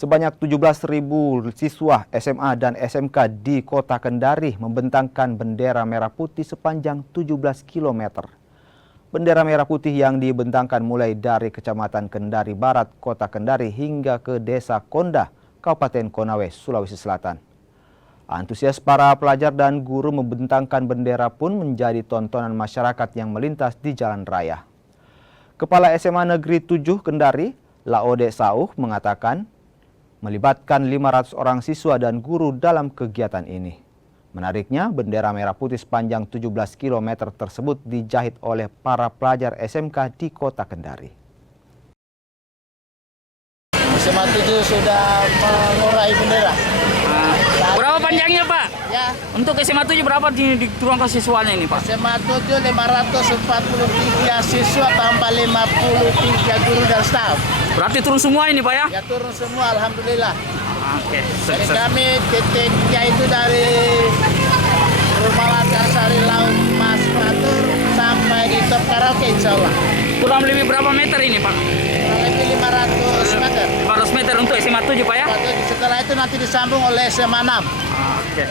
Sebanyak 17.000 siswa SMA dan SMK di Kota Kendari membentangkan bendera merah putih sepanjang 17 km. Bendera merah putih yang dibentangkan mulai dari Kecamatan Kendari Barat, Kota Kendari hingga ke Desa Konda, Kabupaten Konawe, Sulawesi Selatan. Antusias para pelajar dan guru membentangkan bendera pun menjadi tontonan masyarakat yang melintas di jalan raya. Kepala SMA Negeri 7 Kendari, Laode Sauh, mengatakan melibatkan 500 orang siswa dan guru dalam kegiatan ini. Menariknya, bendera merah putih sepanjang 17 km tersebut dijahit oleh para pelajar SMK di Kota Kendari. SMA 7 sudah mengurai bendera. Berapa panjangnya, Pak? Ya, Untuk SMA 7 berapa diturunkan siswanya ini, Pak? SMA 7 543 siswa tambah 53 guru dan staf. Berarti turun semua ini, Pak ya? Ya turun semua, alhamdulillah. Oke. Jadi kami titiknya itu dari Rumah Lakarsari Laut Mas Fatur sampai di Top Karaoke insya Allah. Kurang lebih berapa meter ini, Pak? Kurang lebih 500 meter. 500 meter untuk SMA 7, Pak ya? Setelah itu nanti disambung oleh SMA 6. Oke.